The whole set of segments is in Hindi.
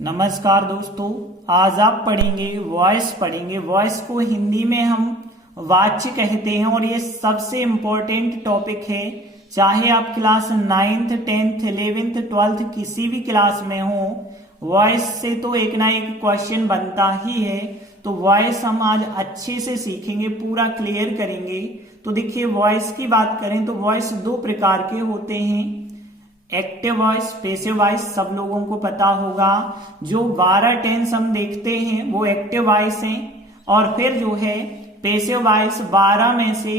नमस्कार दोस्तों, आज आप पढ़ेंगे। वॉइस को हिंदी में हम वाच्य कहते हैं और ये सबसे इम्पोर्टेंट टॉपिक है। चाहे आप class 9th 10th 11th 12th किसी भी क्लास में हो, वॉइस से तो एक ना एक क्वेश्चन बनता ही है। तो वॉइस हम आज अच्छे से सीखेंगे, पूरा क्लियर करेंगे। तो देखिए, वॉइस की बात करें तो वॉइस दो प्रकार के होते हैं, एक्टिव वॉइस, पैसिव वॉइस। सब लोगों को पता होगा, जो 12 टेंस हम देखते हैं वो एक्टिव वॉइस हैं, और फिर जो है पैसिव वॉइस 12 में से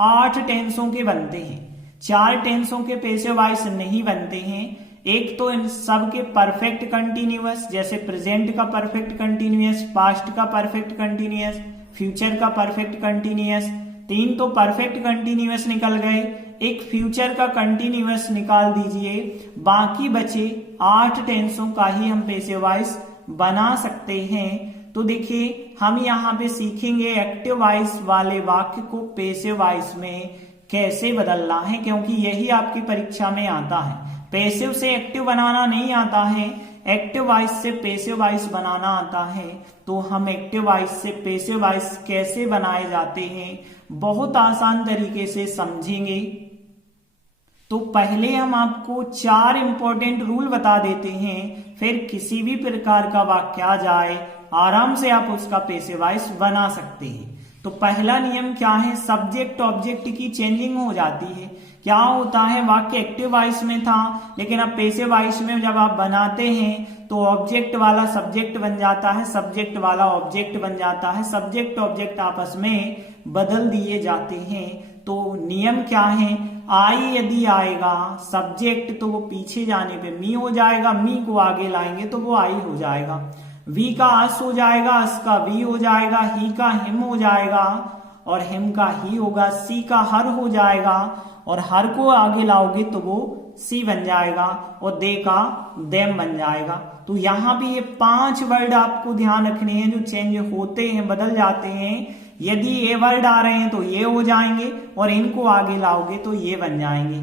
8 टेंसों के बनते हैं। 4 टेंसों के पैसिव वॉइस नहीं बनते हैं। एक तो इन सब के परफेक्ट कंटिन्यूअस, जैसे प्रेजेंट का परफेक्ट कंटिन्यूअस, पास्ट का परफेक्ट कंटिन्यूअस, फ्यूचर का परफेक्ट कंटिन्यूअस। 3 तो परफेक्ट कंटिन्यूअस निकल गए, एक फ्यूचर का कंटिन्यूअस निकाल दीजिए, बाकी बचे 8 टेंसों का ही हम पैसिव वॉइस बना सकते हैं। तो देखिए, हम यहाँ पे सीखेंगे एक्टिव वॉइस वाले वाक्य को पैसिव वॉइस में कैसे बदलना है, क्योंकि यही आपकी परीक्षा में आता है। पैसिव से एक्टिव बनाना नहीं आता है, एक्टिव वॉइस से पैसिव वॉइस बनाना आता है। तो हम एक्टिव वॉइस से पैसिव वॉइस कैसे बनाए जाते हैं बहुत आसान तरीके से समझेंगे। तो पहले हम आपको 4 इंपॉर्टेंट रूल बता देते हैं, फिर किसी भी प्रकार का वाक्य आ जाए आराम से आप उसका पैसिव वॉइस बना सकते हैं। तो पहला नियम क्या है, सब्जेक्ट ऑब्जेक्ट की चेंजिंग हो जाती है। क्या होता है, वाक्य एक्टिव वॉइस में था, लेकिन अब पैसिव वॉइस में जब आप बनाते हैं तो ऑब्जेक्ट वाला सब्जेक्ट बन जाता है, सब्जेक्ट वाला ऑब्जेक्ट बन जाता है, सब्जेक्ट ऑब्जेक्ट आपस में बदल दिए जाते हैं। तो नियम क्या है, आई यदि आएगा सब्जेक्ट तो वो पीछे जाने पे मी हो जाएगा, मी को आगे लाएंगे तो वो आई हो जाएगा। वी का अस हो जाएगा, अस का वी हो जाएगा, ही का हिम हो जाएगा और हिम का ही होगा, सी का हर हो जाएगा और हर को आगे लाओगे तो वो सी बन जाएगा और दे का देम बन जाएगा। तो यहाँ पे ये 5 वर्ड आपको ध्यान रखने हैं जो चेंज होते हैं, बदल जाते हैं। यदि ये वर्ड आ रहे हैं तो ये हो जाएंगे और इनको आगे लाओगे तो ये बन जाएंगे।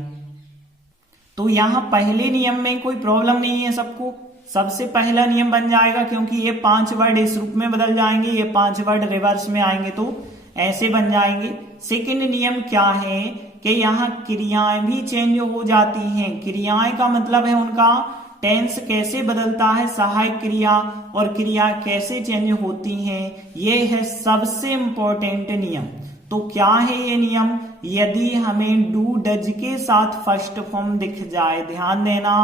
तो यहाँ पहले नियम में कोई प्रॉब्लम नहीं है, सबको सबसे पहला नियम बन जाएगा, क्योंकि ये 5 वर्ड इस रूप में बदल जाएंगे, ये 5 वर्ड रिवर्स में आएंगे तो ऐसे बन जाएंगे। सेकंड नियम क्या है कि यहाँ क्रियाएं भी चेंज हो जाती हैं। क्रियाएं का मतलब है उनका टेंस कैसे बदलता है, सहायक क्रिया और क्रिया कैसे चेंज होती हैं, ये है सबसे इंपॉर्टेंट नियम। तो क्या है ये नियम, यदि हमें डू डज के साथ फर्स्ट फॉर्म दिख जाए, ध्यान देना,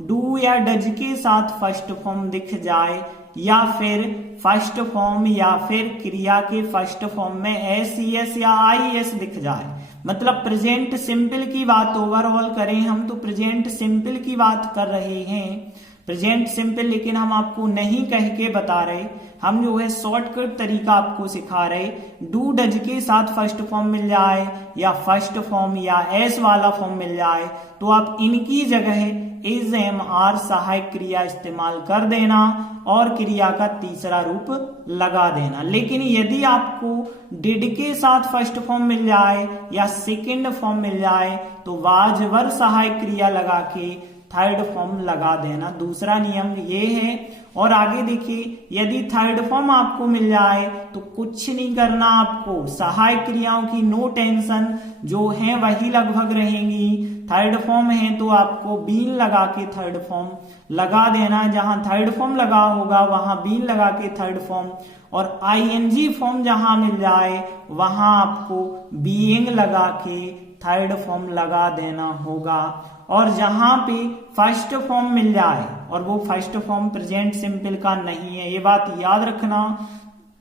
डू या डज के साथ फर्स्ट फॉर्म दिख जाए, या फिर फर्स्ट फॉर्म या फिर क्रिया के फर्स्ट फॉर्म में एस एस या आई एस दिख जाए, मतलब प्रेजेंट सिंपल की बात ओवरऑल करें हम तो प्रेजेंट सिंपल की बात कर रहे हैं, प्रेजेंट सिंपल, लेकिन हम आपको नहीं कह के बता रहे, हम जो है शॉर्टकट तरीका आपको सिखा रहे। डू डज के साथ फर्स्ट फॉर्म मिल जाए या फर्स्ट फॉर्म या एस वाला फॉर्म मिल जाए तो आप इनकी जगह इज एम आर सहायक क्रिया इस्तेमाल कर देना और क्रिया का तीसरा रूप लगा देना। लेकिन यदि आपको डिड के साथ फर्स्ट फॉर्म मिल जाए या सेकंड फॉर्म मिल जाए तो वाज वर सहायक क्रिया लगा के थर्ड फॉर्म लगा देना, दूसरा नियम ये है। और आगे देखिए, यदि थर्ड फॉर्म आपको मिल जाए तो कुछ नहीं करना आपको, सहायक क्रियाओं की नो टेंशन, जो है वही लगभग रहेंगी। थर्ड फॉर्म है तो आपको बीन लगा के थर्ड फॉर्म लगा देना, जहां थर्ड फॉर्म लगा होगा वहां बीन लगा के थर्ड फॉर्म, और आईएनजी फॉर्म जहां मिल जाए वहां आपको बीइंग लगा के थर्ड फॉर्म लगा देना होगा। और जहां पे फर्स्ट फॉर्म मिल जाए, और वो फर्स्ट फॉर्म प्रेजेंट सिंपल का नहीं है, ये बात याद रखना,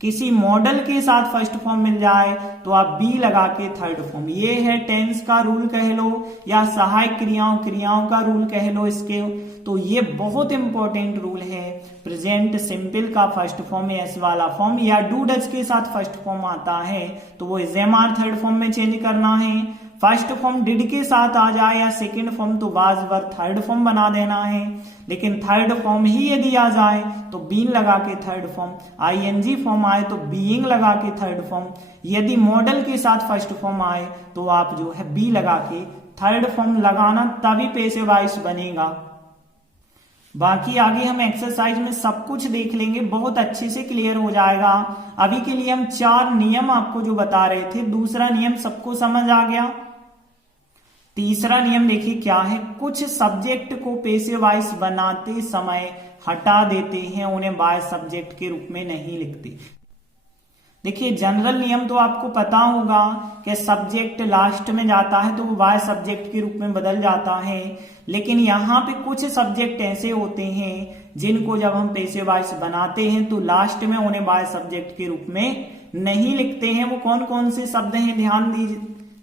किसी मॉडल के साथ फर्स्ट फॉर्म मिल जाए तो आप बी लगा के थर्ड फॉर्म, ये है टेंस का रूल कह लो या सहायक क्रियाओं का रूल कह लो इसके। तो ये बहुत इंपॉर्टेंट रूल है, प्रेजेंट सिंपल का फर्स्ट फॉर्म एस वाला फॉर्म या डू डज के साथ फर्स्ट फॉर्म आता है तो वो is am are third form में चेंज करना है। फर्स्ट फॉर्म डिड के साथ आ जाए या सेकंड फॉर्म तो वाज वर थर्ड फॉर्म बना देना है, लेकिन थर्ड फॉर्म ही यदि आ जाए तो बीन लगा के थर्ड फॉर्म, आईएनजी फॉर्म आए तो बीइंग लगा के थर्ड फॉर्म, यदि मॉडल के साथ फर्स्ट फॉर्म आए तो आप जो है बी लगा के थर्ड फॉर्म लगाना, तभी पैसिव वॉइस बनेगा। बाकी आगे हम एक्सरसाइज में सब कुछ देख लेंगे, बहुत अच्छे से क्लियर हो जाएगा। अभी के लिए हम 4 नियम आपको जो बता रहे थे, दूसरा नियम सबको समझ आ गया। तीसरा नियम देखिए क्या है, कुछ सब्जेक्ट को पेशे वाइज बनाते समय हटा देते हैं, उन्हें बाय सब्जेक्ट के रूप में नहीं लिखते। देखिए जनरल नियम तो आपको पता होगा कि सब्जेक्ट लास्ट में जाता है तो वो बाय सब्जेक्ट के रूप में बदल जाता है, लेकिन यहाँ पे कुछ सब्जेक्ट ऐसे होते हैं जिनको जब हम पेशे वाइज बनाते हैं तो लास्ट में उन्हें बाय सब्जेक्ट के रूप में नहीं लिखते हैं। वो कौन कौन से शब्द हैं, ध्यान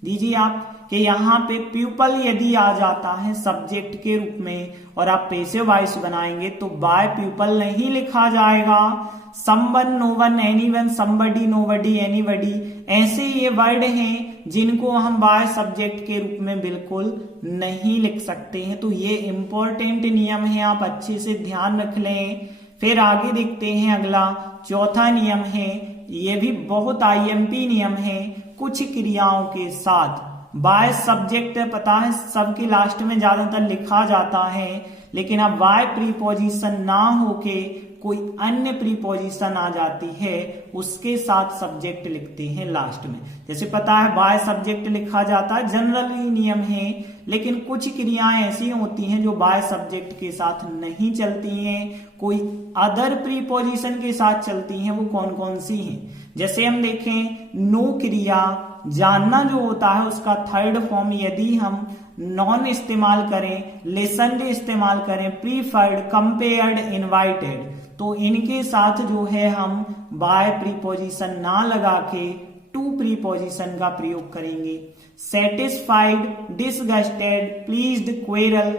दीजिए आप कि यहाँ पे प्यूपल यदि आ जाता है सब्जेक्ट के रूप में और आप पेशे वाइज बनाएंगे तो बाय प्यूपल नहीं लिखा जाएगा। Someone, known, anyone, somebody, nobody, anybody, ऐसे ये वर्ड हैं जिनको हम बाय सब्जेक्ट के रूप में बिल्कुल नहीं लिख सकते हैं। तो ये इंपॉर्टेंट नियम है, आप अच्छे से ध्यान रख लें। फिर आगे देखते हैं अगला चौथा नियम है, ये भी बहुत आईएमपी नियम है। कुछ क्रियाओं के साथ बाय सब्जेक्ट पता है सबके लास्ट में ज्यादातर लिखा जाता है, लेकिन अब बाय प्रीपोजिशन ना होके कोई अन्य प्रीपोजिशन आ जाती है उसके साथ सब्जेक्ट लिखते हैं लास्ट में। जैसे पता है बाय सब्जेक्ट लिखा जाता है, जनरली नियम है, लेकिन कुछ क्रियाएं ऐसी होती हैं जो बाय सब्जेक्ट के साथ नहीं चलती हैं, कोई अदर प्रीपोजिशन के साथ चलती हैं। वो कौन कौन सी हैं? जैसे हम देखें नो क्रिया, जानना जो होता है उसका थर्ड फॉर्म यदि हम नॉन इस्तेमाल करें, लिसनड इस्तेमाल करें, प्रीफर्ड, कंपेयर्ड, इनवाइटेड, तो इनके साथ जो है हम बाय प्रीपोजिशन ना लगा के टू प्रीपोजिशन का प्रयोग करेंगे। सेटिस्फाइड, डिसगस्टेड, प्लीज्ड, क्वेरल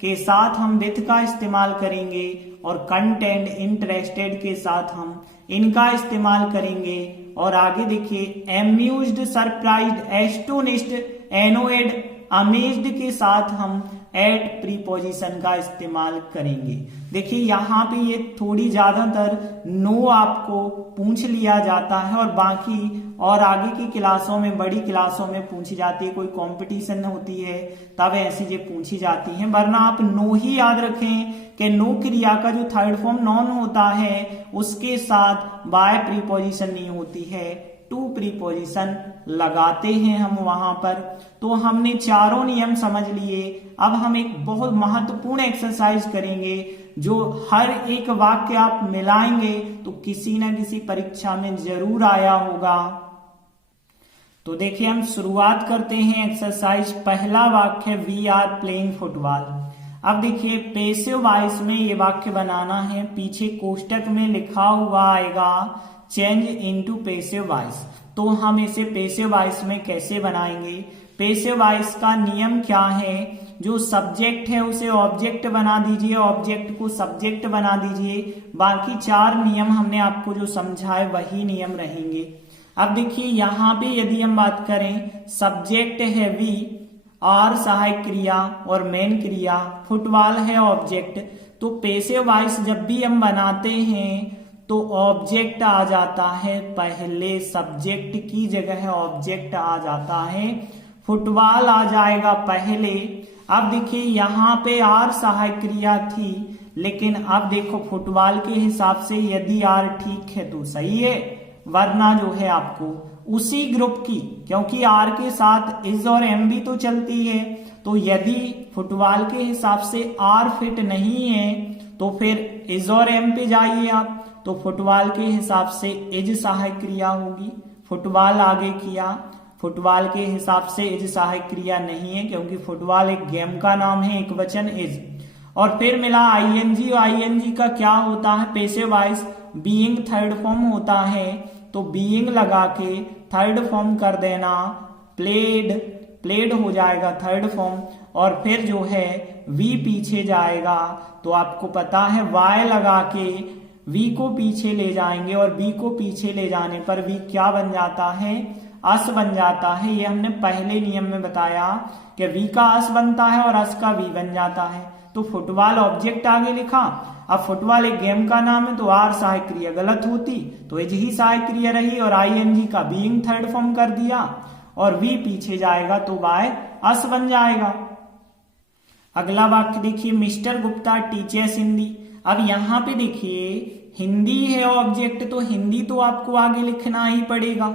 के साथ हम विथ का इस्तेमाल करेंगे और कंटेंट, इंटरेस्टेड के साथ हम इनका इस्तेमाल करेंगे। और आगे देखिए amused, surprised, astonished, annoyed, amazed के साथ हम एट प्रीपोजिशन का इस्तेमाल करेंगे। देखिए यहाँ पे ये थोड़ी ज्यादातर नो आपको पूछ लिया जाता है और बाकी और आगे की क्लासों में, बड़ी क्लासों में पूछी जाती है, कोई कंपटीशन होती है तब ऐसी चीजें पूछी जाती हैं, वरना आप नो ही याद रखें कि नो क्रिया का जो थर्ड फॉर्म नॉन होता है उसके साथ बाय प्रीपोजिशन नहीं होती है, टू प्रीपोजिशन लगाते हैं हम वहां पर। तो हमने चारों नियम समझ लिए। अब हम एक बहुत महत्वपूर्ण एक्सरसाइज करेंगे जो हर एक वाक्य आप मिलाएंगे तो किसी न किसी परीक्षा में जरूर आया होगा। तो देखिए हम शुरुआत करते हैं एक्सरसाइज। पहला वाक्य वी आर प्लेइंग फुटबॉल। अब देखिए पेसिव वॉइस में ये वाक्य बनाना है, पीछे कोष्टक में लिखा हुआ आएगा चेंज इनटू पेसिव वॉइस। तो हम इसे पेसिव वॉइस में कैसे बनाएंगे? पेसिव वॉइस का नियम क्या है? जो सब्जेक्ट है उसे ऑब्जेक्ट बना दीजिए, ऑब्जेक्ट को सब्जेक्ट बना दीजिए। बाकी 4 नियम हमने आपको जो समझाए वही नियम रहेंगे। अब देखिए यहाँ पे यदि हम बात करें, सब्जेक्ट है वी, आर सहायक क्रिया और मेन क्रिया, फुटबॉल है ऑब्जेक्ट। तो पेसिव वॉइस जब भी हम बनाते हैं तो ऑब्जेक्ट आ जाता है पहले, सब्जेक्ट की जगह ऑब्जेक्ट आ जाता है, फुटबॉल आ जाएगा पहले। अब देखिए यहाँ पे आर सहायक क्रिया थी, लेकिन अब देखो फुटबॉल के हिसाब से यदि आर ठीक है तो सही है, वरना जो है आपको उसी ग्रुप की, क्योंकि आर के साथ इज और एम भी तो चलती है, तो यदि फुटबॉल के हिसाब से आर फिट नहीं है तो फिर इज और एम पे जाइए आप। तो फुटबॉल के हिसाब से इज सहायक क्रिया होगी, फुटबॉल आगे किया, फुटबॉल के हिसाब से इज सहायक क्रिया नहीं है क्योंकि फुटबॉल एक गेम का नाम है, एक वचन इज। और फिर मिला आईएनजी, और आईएनजी का क्या होता है? Passive voice being third form होता है, तो बीइंग लगा के थर्ड फॉर्म कर देना, प्लेड, प्लेड हो जाएगा थर्ड फॉर्म, और फिर जो है वी पीछे जाएगा। तो आपको पता है वाई लगा के वी को पीछे ले जाएंगे और बी को पीछे ले जाने पर वी क्या बन जाता है? अस बन जाता है। ये हमने पहले नियम में बताया कि वी का अस बनता है और अस का वी बन जाता है। तो फुटबॉल ऑब्जेक्ट आगे लिखा, अब फुटबॉल एक गेम का नाम है तो आर सहायक क्रिया गलत होती, तो इज ही सहायक क्रिया रही और आईएनजी का बीइंग थर्ड फॉर्म कर दिया और वी पीछे जाएगा तो बाय अस बन जाएगा। अगला वाक्य देखिए, मिस्टर गुप्ता टीचर्स हिंदी। अब यहाँ पे देखिए हिंदी है ऑब्जेक्ट, तो हिंदी तो आपको आगे लिखना ही पड़ेगा।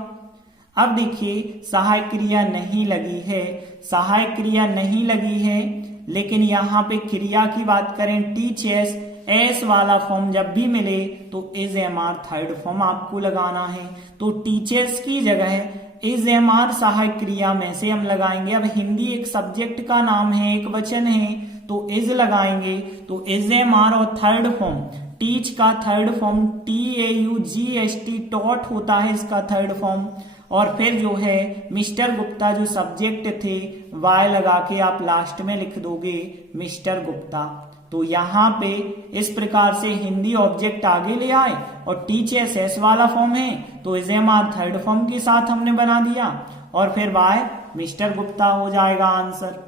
अब देखिए सहायक क्रिया नहीं लगी है, सहायक क्रिया नहीं लगी है, लेकिन यहाँ पे क्रिया की बात करें टीचर्स, एस वाला फॉर्म जब भी मिले तो is am are third form आपको लगाना है। तो टीचर्स की जगह इज एम आर सहायक क्रिया में से हम लगाएंगे। अब हिंदी एक सब्जेक्ट का नाम है, एक वचन है, तो इज लगाएंगे, तो इज एम आर और थर्ड फॉर्म टीच का थर्ड फॉर्म TAUGST टॉट होता है इसका थर्ड फॉर्म। और फिर जो है मिस्टर गुप्ता जो सब्जेक्ट थे वाई लगा के आप लास्ट में लिख दोगे मिस्टर गुप्ता। तो यहाँ पे इस प्रकार से हिंदी ऑब्जेक्ट आगे ले आए और टीचर्स एस वाला फॉर्म है तो is am are third form के साथ हमने बना दिया और फिर वाई मिस्टर गुप्ता हो जाएगा आंसर।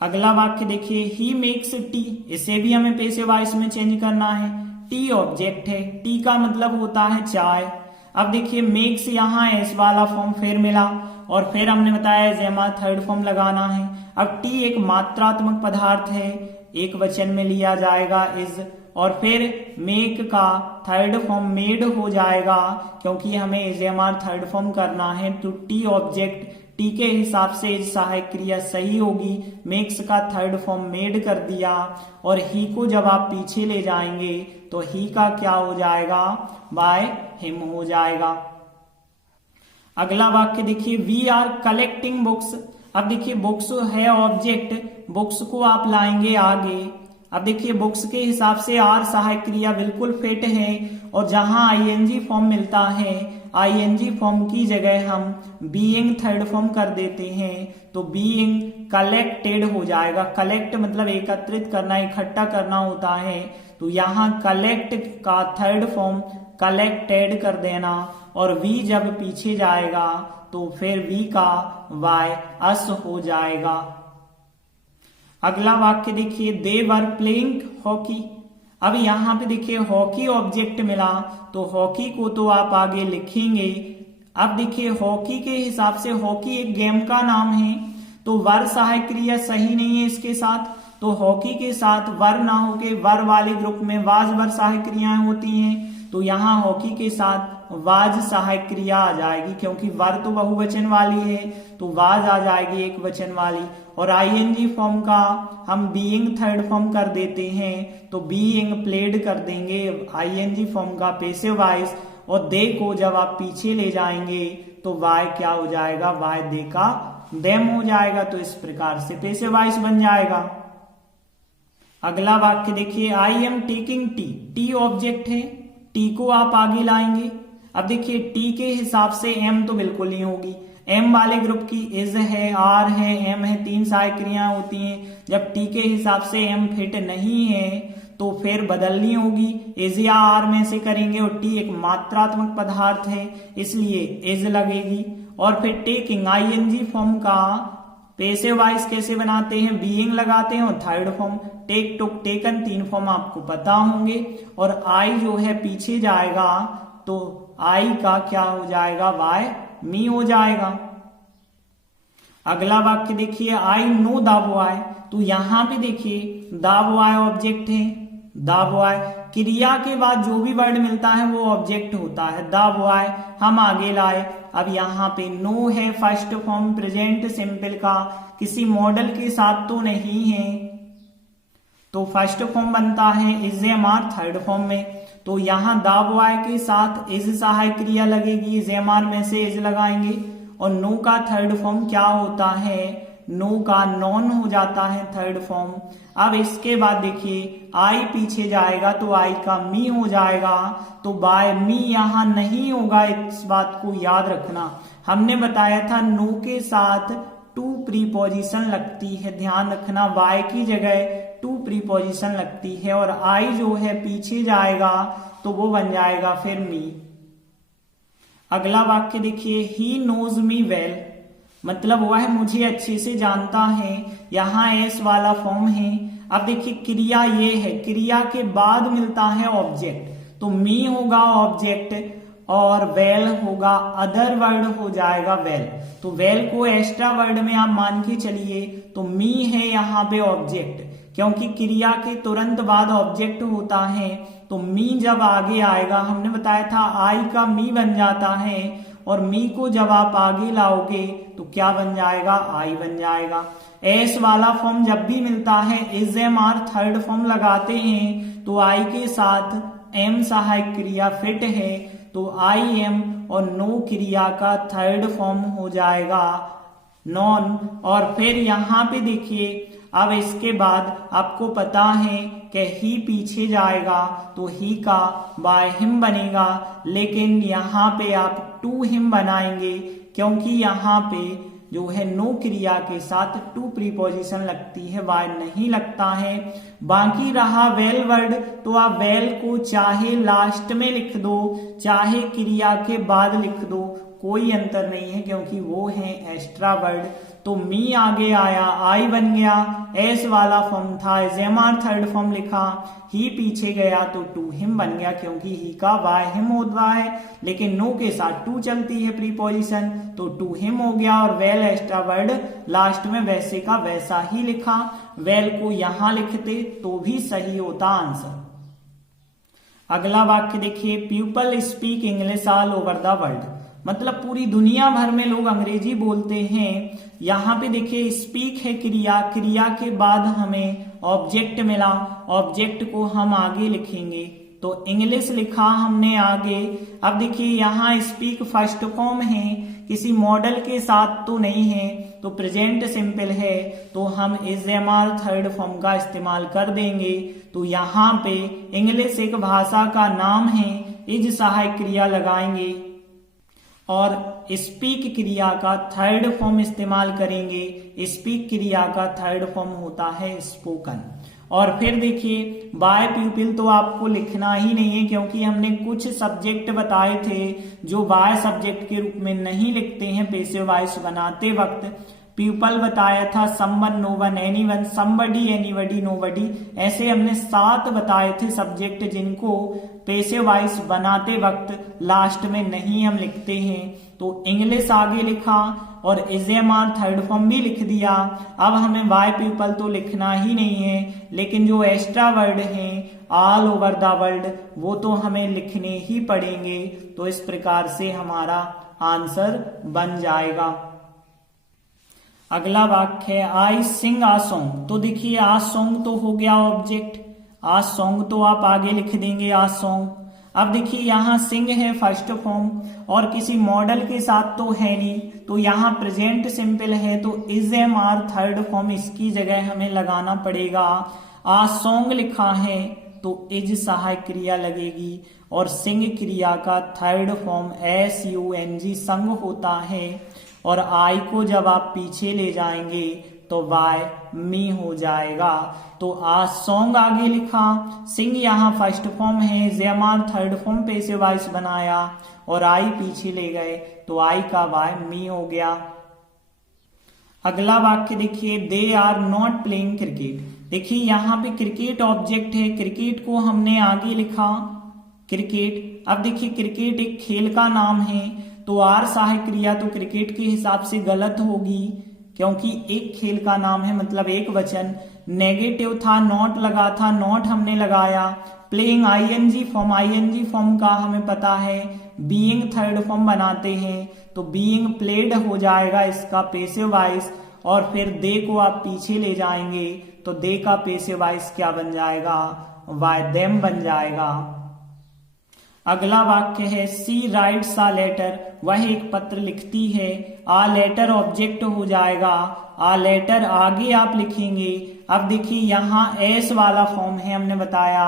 अगला वाक्य देखिए, ही मेक्स टी, इसे भी हमें पैसिव वॉइस में चेंज करना है। टी ऑब्जेक्ट है, टी का मतलब होता है चाय। अब देखिए मेक्स यहाँ एस वाला फॉर्म फिर मिला और फिर हमने बताया is am are third form लगाना है। अब टी एक मात्रात्मक पदार्थ है, एक वचन में लिया जाएगा इज, और फिर मेक का थर्ड फॉर्म मेड हो जाएगा क्योंकि हमें is am are third form करना है। तो टी ऑब्जेक्ट, टी के हिसाब से इज सहायक क्रिया सही होगी, मेक्स का थर्ड फॉर्म मेड कर दिया और ही को जब आप पीछे ले जाएंगे तो ही का क्या हो जाएगा, बाय हिम हो जाएगा। अगला वाक्य देखिए, वी आर कलेक्टिंग बुक्स। अब देखिए बुक्स है ऑब्जेक्ट, बुक्स को आप लाएंगे आगे। अब देखिए बुक्स के हिसाब से आर सहायक क्रिया बिल्कुल फिट है और जहां आईएनजी फॉर्म मिलता है आईएनजी फॉर्म की जगह हम बीइंग थर्ड फॉर्म कर देते हैं तो बीइंग कलेक्टेड हो जाएगा। कलेक्ट मतलब एकत्रित करना, इकट्ठा करना होता है, तो यहाँ कलेक्ट का थर्ड फॉर्म कलेक्टेड कर देना और वी जब पीछे जाएगा तो फिर वी का वाई अस हो जाएगा। अगला वाक्य देखिए, दे वर प्लेइंग हॉकी। अब यहाँ पे देखिए हॉकी ऑब्जेक्ट मिला तो हॉकी को तो आप आगे लिखेंगे। अब देखिए हॉकी के हिसाब से हॉकी एक गेम का नाम है तो वर सहायक क्रिया सही नहीं है इसके साथ, तो हॉकी के साथ वर ना होके वर वाले ग्रुप में वाज वर सहायक क्रियाएं होती हैं, तो यहाँ हॉकी के साथ वाज सहायक क्रिया आ जाएगी क्योंकि वर तो बहुवचन वाली है तो वाज आ जाएगी एक वचन वाली। और आईएनजी फॉर्म का हम बीइंग थर्ड फॉर्म कर देते हैं तो बीइंग प्लेड कर देंगे आईएनजी फॉर्म का पैसिव वॉइस, और दे को जब आप पीछे ले जाएंगे तो वाई क्या हो जाएगा, वाई दे का देम हो जाएगा। तो इस प्रकार से पैसिव वॉइस बन जाएगा। अगला वाक्य देखिए, I am taking tea. T object है, टी को आप आगे लाएंगे। अब देखिए टी के हिसाब से एम तो बिल्कुल नहीं होगी, एम वाले ग्रुप की इज है, आर है, एम है, तीन सहायक क्रियाएं होती हैं। जब टी के हिसाब से एम फिट नहीं है तो फिर बदलनी होगी, इज या आर में से करेंगे और टी एक मात्रात्मक पदार्थ है इसलिए इज लगेगी। और फिर टेकिंग आईएनजी फॉर्म का पैसिव वॉइस कैसे बनाते हैं, बीइंग लगाते हैं और थर्ड फॉर्म टेक, टुक, टेकन, तीन फॉर्म आपको पता होंगे। और आई जो है पीछे जाएगा तो आई का क्या हो जाएगा, वाई मी हो जाएगा। अगला वाक्य देखिए, आई नो द बॉय। तो यहां पे देखिए द बॉय ऑब्जेक्ट है, द बॉय क्रिया के बाद जो भी वर्ड मिलता है वो ऑब्जेक्ट होता है। द बॉय हम आगे लाए, अब यहाँ पे नो है फर्स्ट फॉर्म प्रेजेंट सिंपल का, किसी मॉडल के साथ तो नहीं है तो फर्स्ट फॉर्म बनता है is am are third form में, तो यहाँ द बॉय के साथ इज सहायक क्रिया लगेगी, इज एम आर में से इज लगाएंगे। और नो का थर्ड फॉर्म क्या होता है, नो का नॉन हो जाता है थर्ड फॉर्म। अब इसके बाद देखिए आई पीछे जाएगा तो आई का मी हो जाएगा, तो बाय मी यहाँ नहीं होगा, इस बात को याद रखना। हमने बताया था नो के साथ टू प्रीपोजिशन लगती है, ध्यान रखना, बाय की जगह टू प्रीपोजिशन लगती है और आई जो है पीछे जाएगा तो वो बन जाएगा फिर मी। अगला वाक्य देखिए, ही नोज मी वेल, मतलब वह मुझे अच्छे से जानता है, यहाँ एस वाला फॉर्म है। अब देखिए क्रिया ये है, क्रिया के बाद मिलता है ऑब्जेक्ट, तो मी होगा ऑब्जेक्ट और वेल होगा अदर वर्ड हो जाएगा वेल, तो वेल को एक्स्ट्रा वर्ड में आप मान के चलिए तो मी है यहाँ पे ऑब्जेक्ट, क्योंकि क्रिया के तुरंत बाद ऑब्जेक्ट होता है, तो मी जब आगे आएगा, हमने बताया था आई का मी बन जाता है, और मी को जब आप आगे लाओगे तो क्या बन जाएगा, आई बन जाएगा। एस वाला फॉर्म जब भी मिलता है, is am are third form लगाते हैं, तो आई के साथ एम सहायक क्रिया फिट है, तो आई एम, और नो क्रिया का थर्ड फॉर्म हो जाएगा नॉन। और फिर यहाँ पे देखिए, अब इसके बाद आपको पता है कि ही पीछे जाएगा, तो ही का बाय हिम बनेगा, लेकिन यहाँ पे आप टू हिम बनाएंगे, क्योंकि यहाँ पे जो है नो क्रिया के साथ टू प्रीपोजिशन लगती है, बाय नहीं लगता है। बाकी रहा वेल वर्ड, तो आप वेल को चाहे लास्ट में लिख दो, चाहे क्रिया के बाद लिख दो, कोई अंतर नहीं है, क्योंकि वो है एक्स्ट्रा वर्ड। तो मी आगे आया, आई बन गया, एस वाला फॉर्म था, एजेमार थर्ड फॉर्म लिखा, ही पीछे गया तो टू हिम बन गया, क्योंकि ही का बाय हिम होता है, लेकिन नो के साथ टू चलती है प्रीपोजिशन, तो टू हिम हो गया। और वेल एक्स्ट्रा वर्ड लास्ट में वैसे का वैसा ही लिखा, वेल को यहां लिखते तो भी सही होता आंसर। अगला वाक्य देखिए, people speak English all over the world, मतलब पूरी दुनिया भर में लोग अंग्रेजी बोलते हैं। यहाँ पे देखिए स्पीक है क्रिया, क्रिया के बाद हमें ऑब्जेक्ट मिला, ऑब्जेक्ट को हम आगे लिखेंगे, तो इंग्लिश लिखा हमने आगे। अब देखिए यहाँ स्पीक फर्स्ट फॉर्म है, किसी मॉडल के साथ तो नहीं है, तो प्रेजेंट सिंपल है, तो हम is am are third form का इस्तेमाल कर देंगे। तो यहाँ पे इंग्लिश एक भाषा का नाम है, इज सहायक क्रिया लगाएंगे और स्पीक क्रिया का थर्ड फॉर्म इस्तेमाल करेंगे। स्पीक क्रिया का थर्ड फॉर्म होता है स्पोकन। और फिर देखिए बाय पीपल तो आपको लिखना ही नहीं है, क्योंकि हमने कुछ सब्जेक्ट बताए थे जो बाय सब्जेक्ट के रूप में नहीं लिखते हैं पैसिव वॉइस बनाते वक्त। पीपल बताया था, someone, no one, anyone, somebody, anybody, nobody, ऐसे हमने 7 बताए थे सब्जेक्ट जिनको पैसिव वॉइस बनाते वक्त लास्ट में नहीं हम लिखते हैं। तो इंग्लिश आगे लिखा और is am are third form भी लिख दिया। अब हमें बाय पीपल तो लिखना ही नहीं है, लेकिन जो एक्स्ट्रा वर्ड हैं ऑल ओवर द वर्ल्ड वो तो हमें लिखने ही पड़ेंगे। तो इस प्रकार से हमारा आंसर बन जाएगा। अगला वाक्य है आई सिंग आ सॉन्ग, तो देखिए आ सॉन्ग तो हो गया ऑब्जेक्ट, आ सॉन्ग तो आप आगे लिख देंगे आ सॉन्ग। अब देखिए यहाँ सिंग है फर्स्ट फॉर्म और किसी मॉडल के साथ तो है नहीं, तो यहाँ प्रेजेंट सिंपल है, तो is am are third form इसकी जगह हमें लगाना पड़ेगा। आ सॉन्ग लिखा है तो इज सहायक क्रिया लगेगी और सिंग क्रिया का थर्ड फॉर्म SUNG संग होता है। और आई को जब आप पीछे ले जाएंगे तो बाय मी हो जाएगा। तो आ सॉन्ग आगे लिखा, सिंग यहाँ फर्स्ट फॉर्म है, GMR third form passive voice बनाया और आई पीछे ले गए तो आई का बाय मी हो गया। अगला वाक्य देखिए, they are not playing cricket. देखिए यहाँ पे क्रिकेट ऑब्जेक्ट है, क्रिकेट को हमने आगे लिखा क्रिकेट। अब देखिए क्रिकेट एक खेल का नाम है, तो आर सहायक क्रिया तो क्रिकेट के हिसाब से गलत होगी, क्योंकि एक खेल का नाम है मतलब एक वचन। नेगेटिव था, नॉट लगा था, नॉट हमने लगाया। प्लेइंग ING फॉर्म का हमें पता है, बीइंग थर्ड फॉर्म बनाते हैं तो बीइंग प्लेड हो जाएगा इसका पैसिव वॉइस। और फिर दे को आप पीछे ले जाएंगे तो दे का पैसिव वॉइस क्या बन जाएगा, बाय देम बन जाएगा। अगला वाक्य है सी राइट्स आ लेटर, वह एक पत्र लिखती है। आ लेटर ऑब्जेक्ट हो जाएगा, आ लेटर आगे आप लिखेंगे। अब देखिए यहाँ एस वाला फॉर्म है, हमने बताया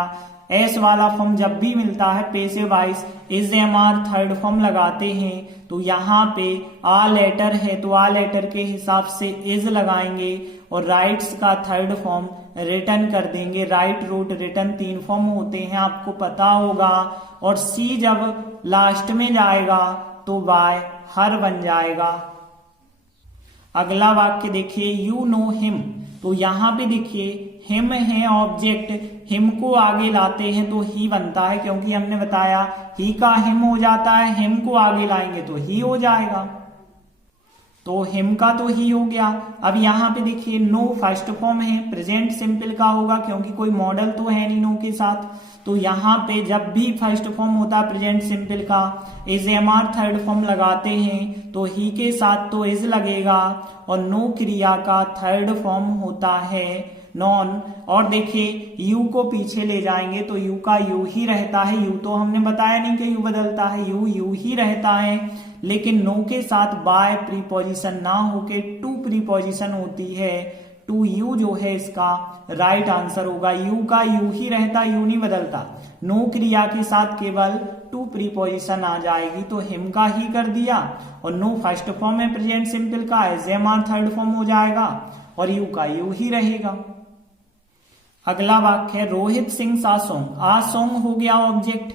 एस वाला फॉर्म जब भी मिलता है passive voice is am are third form लगाते हैं। तो यहाँ पे आ लेटर है तो आ लेटर के हिसाब से इज लगाएंगे और राइट्स का थर्ड फॉर्म रिटर्न कर देंगे। राइट, रोट, रिटर्न 3 फॉर्म होते हैं, आपको पता होगा। और सी जब लास्ट में जाएगा तो बाय हर बन जाएगा। अगला वाक्य देखिए, यू नो हिम, तो यहाँ पे देखिए हिम है ऑब्जेक्ट, हिम को आगे लाते हैं तो ही बनता है, क्योंकि हमने बताया ही का हिम हो जाता है, हिम को आगे लाएंगे तो ही हो जाएगा। तो हिम का तो ही हो गया। अब यहाँ पे देखिए नो फर्स्ट फॉर्म है, प्रेजेंट सिंपल का होगा क्योंकि कोई मॉडल तो है नहीं नो के साथ। तो यहाँ पे जब भी फर्स्ट फॉर्म होता है प्रेजेंट सिंपल का, is am are third form लगाते हैं तो ही के साथ तो इज लगेगा, और नो क्रिया का थर्ड फॉर्म होता है नॉन। और देखिए यू को पीछे ले जाएंगे तो यू का यू ही रहता है, यू तो हमने बताया नहीं कि यू बदलता है, यू यू ही रहता है। लेकिन नो के साथ बाय प्रीपोजिशन ना होके टू प्रीपोजिशन होती है, टू यू जो है इसका राइट आंसर होगा। यू का यू ही रहता, यू नहीं बदलता। नो क्रिया के साथ केवल टू प्रीपोजिशन आ जाएगी, तो हिम का ही कर दिया, और नो फर्स्ट फॉर्म है प्रेजेंट सिंपल का, is am are third form हो जाएगा, और यू का यू ही रहेगा। अगला वाक्य है रोहित सिंह आ सॉन्ग। आ सॉन्ग हो गया ऑब्जेक्ट,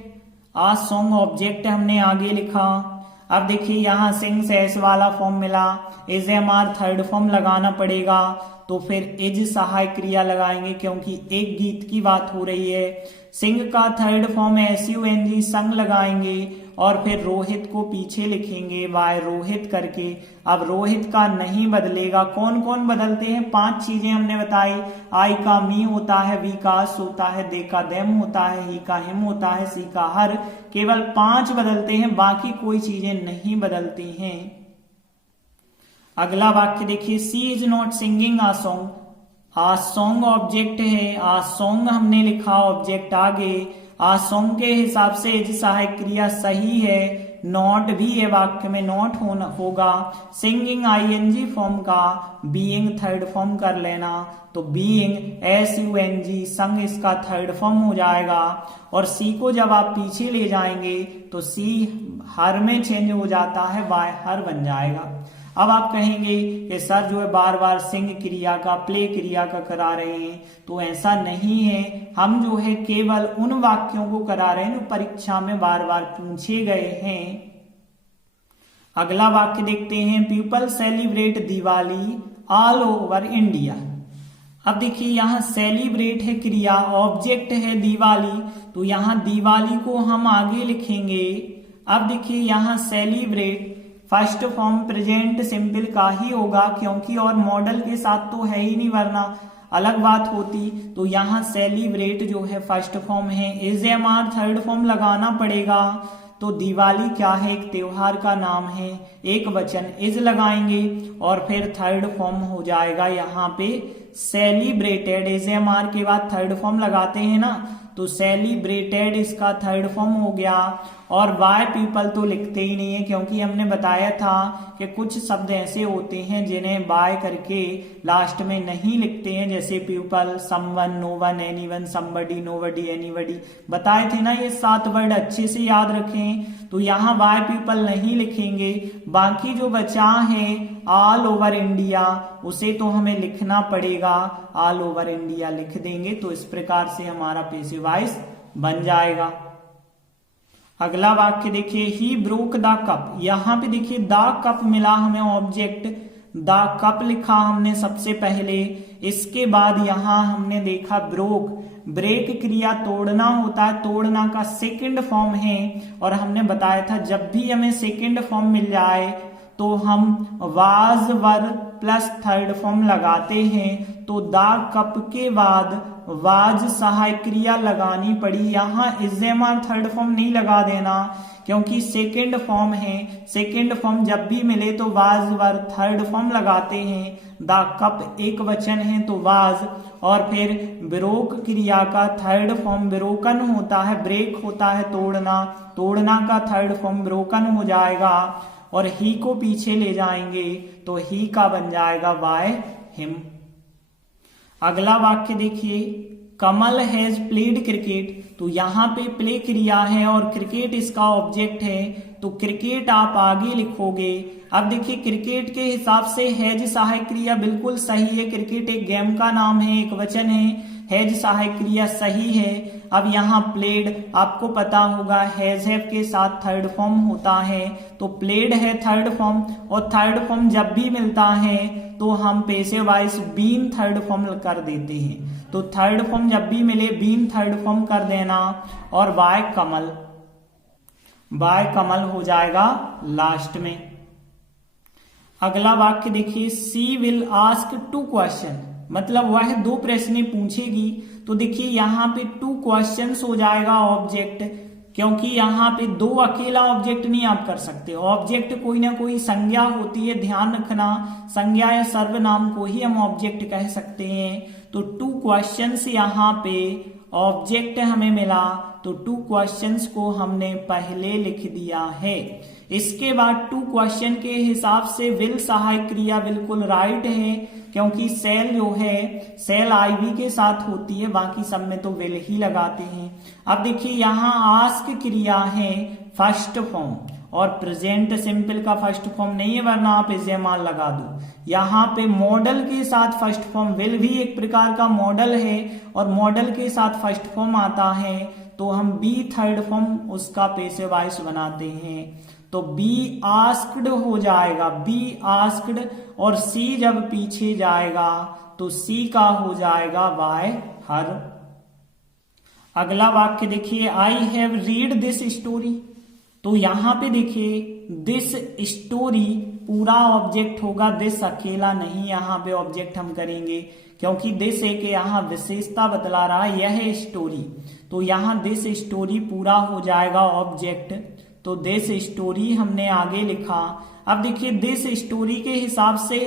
आ सॉन्ग ऑब्जेक्ट हमने आगे लिखा। अब देखिए यहाँ सिंग से एस वाला फॉर्म मिला, is am are third form लगाना पड़ेगा, तो फिर इज सहायक क्रिया लगाएंगे क्योंकि एक गीत की बात हो रही है। सिंग का third form S U N G sung लगाएंगे, और फिर रोहित को पीछे लिखेंगे वाय रोहित करके। अब रोहित का नहीं बदलेगा, कौन कौन बदलते हैं, 5 चीजें हमने बताई। आई का मी होता है, वी का अस होता है, दे का देम होता है, ही का हिम होता है, सी का हर। केवल 5 बदलते हैं, बाकी कोई चीजें नहीं बदलती हैं। अगला वाक्य देखिए she is not singing a song. A song object है, आ सॉन्ग हमने लिखा ऑब्जेक्ट आगे। आ सॉन्ग के हिसाब से इज सहायक क्रिया सही है, नॉट भी है वाक्य में, नॉट होगा। सिंगिंग आईएनजी फॉर्म का, बीइंग थर्ड फॉर्म कर लेना, तो being S U N G sung इसका थर्ड फॉर्म हो जाएगा। और सी को जब आप पीछे ले जाएंगे तो सी हर में चेंज हो जाता है, बाय हर बन जाएगा। अब आप कहेंगे कि सर जो है बार बार सिंग क्रिया का प्ले क्रिया का करा रहे हैं, तो ऐसा नहीं है। हम जो है केवल उन वाक्यों को करा रहे हैं जो परीक्षा में बार बार पूछे गए हैं। अगला वाक्य देखते हैं people celebrate Diwali all over India. अब देखिए यहाँ सेलिब्रेट है क्रिया, ऑब्जेक्ट है दिवाली, तो यहाँ दिवाली को हम आगे लिखेंगे। अब देखिए यहाँ celebrate first form present simple का ही होगा क्योंकि और मॉडल के साथ तो है ही नहीं, वरना अलग बात होती। तो यहाँ सेलिब्रेट जो है फर्स्ट फॉर्म है, is am are third form लगाना पड़ेगा। तो दिवाली क्या है, एक त्योहार का नाम है, एक वचन इज लगाएंगे और फिर थर्ड फॉर्म हो जाएगा यहाँ पे सेलिब्रेटेड। इज एम आर के बाद थर्ड फॉर्म लगाते हैं ना, तो सेलिब्रेटेड इसका थर्ड फॉर्म हो गया। और बाय पीपल तो लिखते ही नहीं है क्योंकि हमने बताया था कि कुछ शब्द ऐसे होते हैं जिन्हें बाय करके लास्ट में नहीं लिखते हैं, जैसे people, someone, no one, anyone, somebody, nobody, anybody बताए थे ना। ये 7 वर्ड अच्छे से याद रखें। तो यहाँ बाय पीपल नहीं लिखेंगे, बाकी जो बचा है ऑल ओवर इंडिया उसे तो हमें लिखना पड़ेगा, ऑल ओवर इंडिया लिख देंगे। तो इस प्रकार से हमारा पैसिव वॉइस बन जाएगा। अगला वाक्य देखिए ही ब्रोक द कप। यहाँ पे देखिए द कप मिला हमें ऑब्जेक्ट, द कप लिखा हमने सबसे पहले। इसके बाद यहाँ हमने देखा ब्रोक, ब्रेक क्रिया तोड़ना होता है, तोड़ना का सेकंड फॉर्म है। और हमने बताया था जब भी हमें सेकंड फॉर्म मिल जाए तो हम was were plus third form लगाते हैं। तो द कप के बाद वाज सहायक क्रिया लगानी पड़ी। यहाँ is am are third form नहीं लगा देना क्योंकि सेकंड फॉर्म है। सेकंड फॉर्म जब भी मिले तो वाज वर थर्ड फॉर्म लगाते हैं। द कप एक वचन है तो वाज, और फिर ब्रोक क्रिया का थर्ड फॉर्म ब्रोकन होता है, ब्रेक होता है तोड़ना, तोड़ना का थर्ड फॉर्म ब्रोकन हो जाएगा। और ही को पीछे ले जाएंगे तो ही का बन जाएगा बाय हिम। अगला वाक्य देखिए कमल हैज प्लेड क्रिकेट। तो यहाँ पे प्ले क्रिया है और क्रिकेट इसका ऑब्जेक्ट है, तो क्रिकेट आप आगे लिखोगे। अब देखिए क्रिकेट के हिसाब से हैज सहायक क्रिया बिल्कुल सही है, क्रिकेट एक गेम का नाम है, एक वचन है, हैज सहायक क्रिया सही है। अब यहाँ प्लेड आपको पता होगा हैज हैव के साथ थर्ड फॉर्म होता है, तो प्लेड है थर्ड फॉर्म, और थर्ड फॉर्म जब भी मिलता है तो हम passive voice been third form कर देते हैं। तो थर्ड फॉर्म जब भी मिले बीन थर्ड फॉर्म कर देना, और बाय कमल, बाय कमल हो जाएगा लास्ट में। अगला वाक्य देखिए, सी विल आस्क 2 क्वेश्चन, मतलब वह 2 प्रश्न पूछेगी। तो देखिए यहाँ पे 2 क्वेश्चंस हो जाएगा ऑब्जेक्ट, क्योंकि यहाँ पे 2 अकेला ऑब्जेक्ट नहीं आप कर सकते। ऑब्जेक्ट कोई ना कोई संज्ञा होती है, ध्यान रखना, संज्ञा या सर्वनाम को ही हम ऑब्जेक्ट कह सकते हैं। तो 2 क्वेश्चंस यहाँ पे ऑब्जेक्ट हमें मिला, तो 2 क्वेश्चंस को हमने पहले लिख दिया है। इसके बाद 2 क्वेश्चन के हिसाब से विल सहायक क्रिया बिल्कुल राइट है, क्योंकि सेल जो है सेल आईवी के साथ होती है, बाकी सब में तो विल ही लगाते हैं। अब देखिए यहाँ आस्क क्रिया है फर्स्ट फॉर्म, और प्रेजेंट सिंपल का फर्स्ट फॉर्म नहीं है, वरना आप इस्तेमाल लगा दो। यहाँ पे मॉडल के साथ फर्स्ट फॉर्म, विल भी एक प्रकार का मॉडल है और मॉडल के साथ फर्स्ट फॉर्म आता है, तो हम बी थर्ड फॉर्म उसका पैसिव वॉइस बनाते हैं। तो बी आस्क्ड हो जाएगा, बी आस्क्ड, और सी जब पीछे जाएगा तो सी का हो जाएगा वाई हर। अगला वाक्य देखिए, I have read this story. तो यहां पे देखिए दिस स्टोरी पूरा ऑब्जेक्ट होगा, दिस अकेला नहीं यहाँ पे ऑब्जेक्ट हम करेंगे, क्योंकि दिस एक यहाँ विशेषता बतला रहा है, यह स्टोरी। तो यहाँ दिस स्टोरी पूरा हो जाएगा ऑब्जेक्ट, तो दिस स्टोरी हमने आगे लिखा। अब देखिए दिस स्टोरी के हिसाब से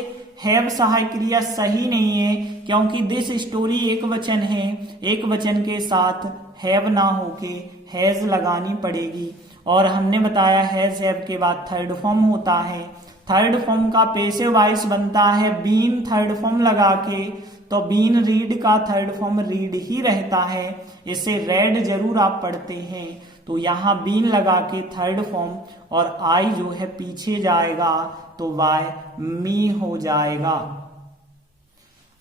हैव सहायक क्रिया सही नहीं है, क्योंकि दिस स्टोरी एक वचन है, एक वचन के साथ हैव ना होके हैज लगानी पड़ेगी। और हमने बताया हैज हैव के बाद थर्ड फॉर्म होता है, थर्ड फॉर्म का पैसिव वॉइस बनता है बीन थर्ड फॉर्म लगा के, तो बीन रीड का थर्ड फॉर्म रीड ही रहता है, इसे रेड जरूर आप पढ़ते हैं। तो यहाँ बीन लगा के थर्ड फॉर्म, और आई जो है पीछे जाएगा तो वाई मी हो जाएगा।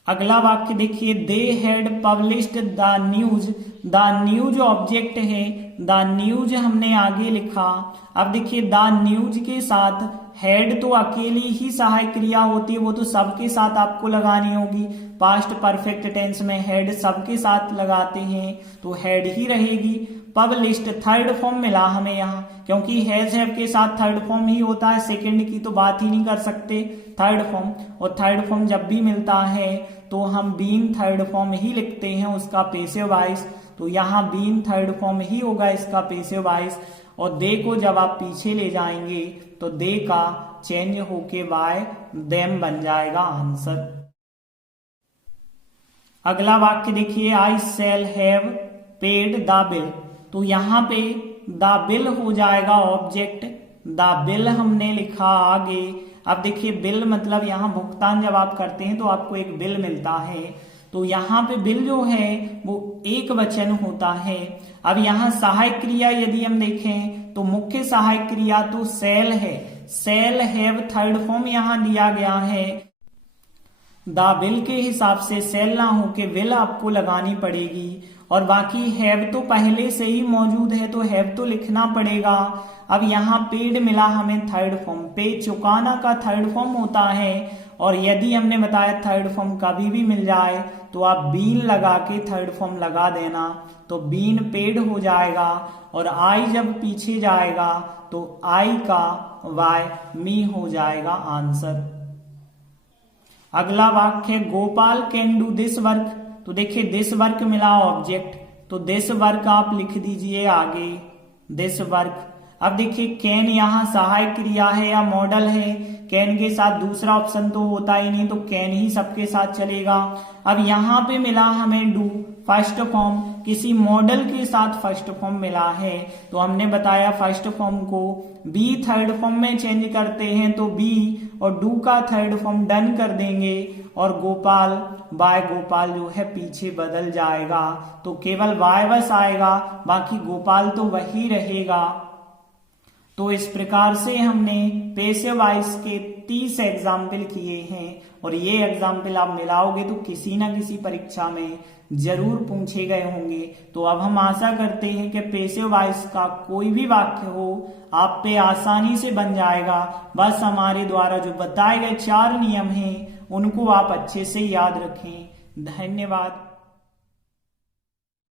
अगला वाक्य देखिए, they had published the news. The news object है, द न्यूज हमने आगे लिखा। अब देखिए द न्यूज के साथ हैड तो अकेली ही सहायक क्रिया होती है, वो तो सबके साथ आपको लगानी होगी। पास्ट परफेक्ट टेंस में हैड सबके साथ लगाते हैं, तो हैड ही रहेगी। पब्लिश्ड थर्ड फॉर्म मिला हमें यहाँ, क्योंकि हैज हैव के साथ थर्ड फॉर्म ही होता है, सेकंड की तो बात ही नहीं कर सकते, थर्ड फॉर्म। और थर्ड फॉर्म जब भी मिलता है तो हम बीन थर्ड फॉर्म ही लिखते हैं उसका पैसिव वॉइस, तो यहाँ बीन थर्ड फॉर्म ही होगा इसका पैसिव वॉइस। और दे को जब आप पीछे ले जाएंगे तो दे का चेंज होके बाय देम बन जाएगा आंसर। अगला वाक्य देखिए, I shall have paid the bill. तो यहाँ पे द बिल हो जाएगा ऑब्जेक्ट, द बिल हमने लिखा आगे। अब देखिए बिल मतलब यहाँ भुगतान जब आप करते हैं तो आपको एक बिल मिलता है, तो यहाँ पे बिल जो है वो एक वचन होता है। अब यहाँ सहायक क्रिया यदि हम देखें तो मुख्य सहायक क्रिया तो सेल है, सेल हैव थर्ड फॉर्म यहाँ दिया गया है। द बिल के हिसाब से सेल ना होके विल आपको लगानी पड़ेगी, और बाकी हैव तो पहले से ही मौजूद है तो हैव तो लिखना पड़ेगा। अब यहाँ पेड मिला हमें थर्ड फॉर्म, पे चुकाना का थर्ड फॉर्म होता है, और यदि हमने बताया थर्ड फॉर्म कभी भी मिल जाए तो आप बीन लगा के थर्ड फॉर्म लगा देना, तो बीन पेड हो जाएगा। और आई जब पीछे जाएगा तो आई का वाई मी हो जाएगा आंसर। अगला वाक्य, Gopal can do this work. तो देखिए दिस वर्क मिला ऑब्जेक्ट, तो दिस वर्क आप लिख दीजिए आगे, दिस वर्क। अब देखिए कैन यहाँ सहायक क्रिया है या मॉडल है, कैन के साथ दूसरा ऑप्शन तो होता ही नहीं, तो कैन ही सबके साथ चलेगा। अब यहाँ पे मिला हमें डू फर्स्ट फॉर्म, किसी मॉडल के साथ फर्स्ट फॉर्म मिला है, तो हमने बताया फर्स्ट फॉर्म को बी थर्ड फॉर्म में चेंज करते हैं, तो बी और डू का थर्ड फॉर्म डन कर देंगे, और गोपाल बाय गोपाल जो है पीछे बदल जाएगा, तो केवल बाय बस आएगा, बाकी गोपाल तो वही रहेगा। तो इस प्रकार से हमने पैसिव वॉइस के 30 एग्जाम्पल किए हैं, और ये एग्जाम्पल आप मिलाओगे तो किसी ना किसी परीक्षा में जरूर पूछे गए होंगे। तो अब हम आशा करते हैं कि पैसिव वॉइस का कोई भी वाक्य हो आप पे आसानी से बन जाएगा। बस हमारे द्वारा जो बताए गए 4 नियम हैं उनको आप अच्छे से याद रखें। धन्यवाद।